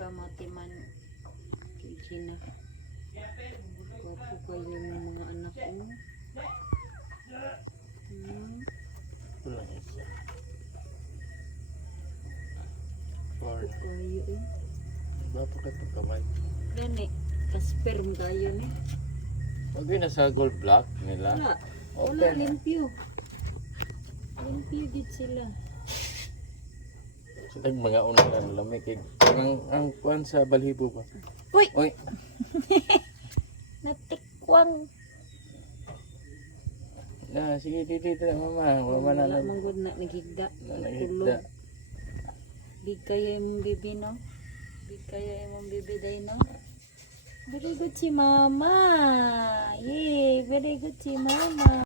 kamati man kay Gina. Wapo kayo ng mga anak ko. Wala na siya. Wapo kayo eh. Bato ka ito kamay. Gani, ka-sperm kayo ni. Huwag yun na sa gold block nila. Wala, wala, Open. limpyo. Limpyo gid sila. Sila yung mga unang lamig. Ang kuwan sa balhibo ba? Uy! Uy! Natikwang. Na, sige, dito na mama. Mama na Wala lang. mong good na nagigda. Nagigda. Di kaya imong bibi no? Di kaya imong bibi day no? Very good si mama. Yay, very good si mama.